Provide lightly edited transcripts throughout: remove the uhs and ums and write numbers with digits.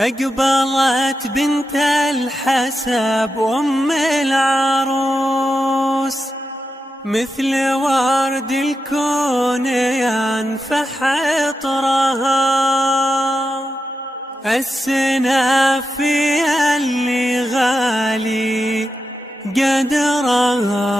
أقبلت بنت الحسب أم العروس، مثل ورد الكون ينفح عطرها، السنافي اللي غالي قدرها.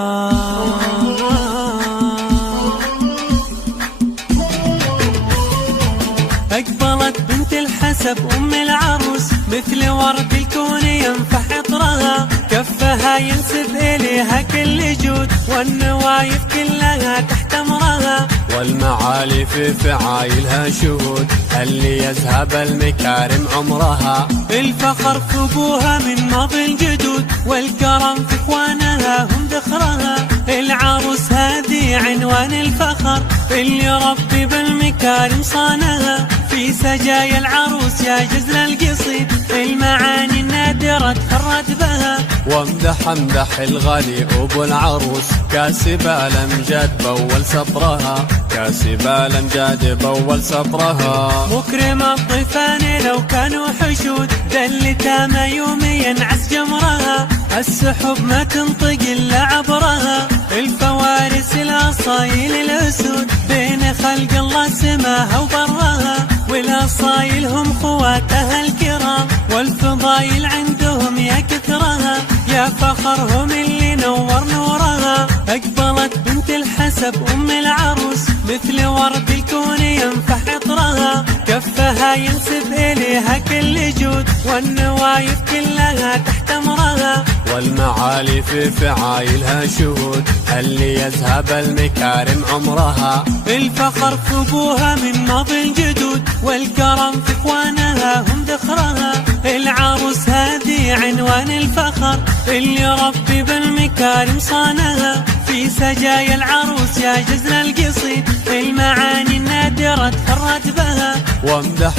أقبلت بنت الحسب أم العروس، مثل ورد الكون ينفح عطرها، كفها ينسب إليها كل جود، والنوايف كلها تحت أمرها، والمعالي في فعايلها شهود، اللي يذهب المكارم عمرها، الفخر في أبوها من ماضي الجدود، والكرم في إخوانها هم ذخرها، العروس هذه عنوان الفخر، اللي ربي بالمكارم صانها، في سجايا العروس يا جزل القصيد، المعاني النادرة تفرد بها، وامدح الغالي أبو العروس، كاسب الأمجاد بول سطرها، كاسب الأمجاد بول سطرها، مكرم الضيفان لو كانوا حشود، دلتها يوميا عز جمرها، السحب ما تنطق إلا عبرها، الفوارس الأصايل الأسود، بين خلق الله سماها وبرها، والأصايل هم خواتها الكرام، والفضايل عندهم يا كثرها، يا فخرهم اللي نور نورها. أقبلت بنت الحسب أم العروس، مثل ورد الكون ينفح عطرها، كفها ينسب إليها كل جود، والنوايف كلها تحت أمرها، والمعالي في فعايلها شهود، اللي يذهب المكارم عمرها، الفخر في أبوها من ماضي الجدود، والكرم في إخوانها هم ذخرها، العروس هذه عنوان الفخر، اللي ربي بالمكارم صانها، في سجايا العروس يا جزل القصيد، المعاني النادرة تفرد بها، وامدح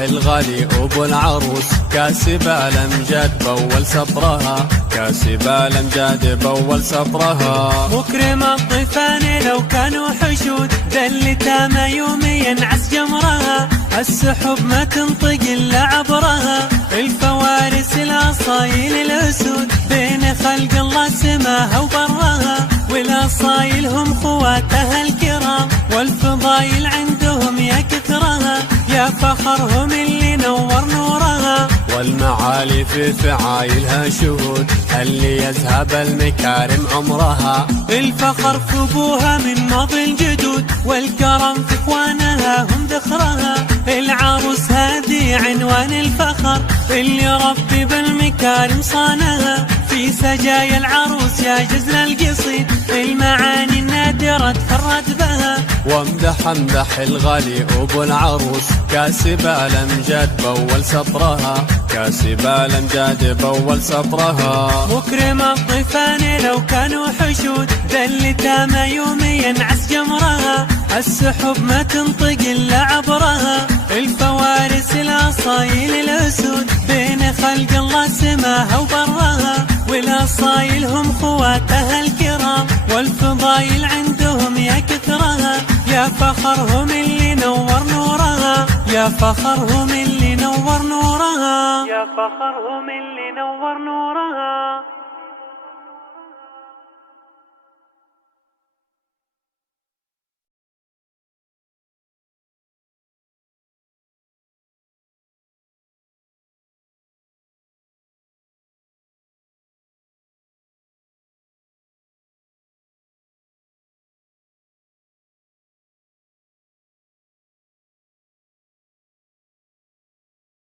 الغالي أبو العروس، كاسب الأمجاد بول سطرها، كاسب الأمجاد بول سطرها، مكرم الضيفان لو كانوا حشود، دلتها يوميا عز جمرها، السحب ما تنطق إلا عبرها، الفوارس الأصايل الأسود، بين خلق الله سماها وبرها، والأصايل هم خواتها الكرام، والفضايل عندهم يا كثرها، يا فخرهم اللي نور نورها، والمعالي في فعايلها شهود، اللي يذهب المكارم عمرها، الفخر في أبوها من ماضي الجدود، والكرم في إخوانها هم ذخرها، العروس هذه عنوان الفخر، اللي ربي بالمكارم صانها، في سجايا العروس يا جزل القصيد، المعاني النادرة تفرد بها، وامدح الغالي أبو العروس، كاسب الأمجاد بول سطرها، كاسب الأمجاد بول سطرها، مكرم الضيفان لو كانوا حشود، دلتها يوميا عز جمرها، السحب ما تنطق إلا عبرها، الفوارس الأصايل الأسود، بين خلق الله سماها وبرها، والأصايل هم خواتها الكرام، والفضايل عندهم يا كثرها، يا فخرهم اللي نور نورها، يا فخرهم اللي نور نورها، يا فخرهم اللي نور نورها.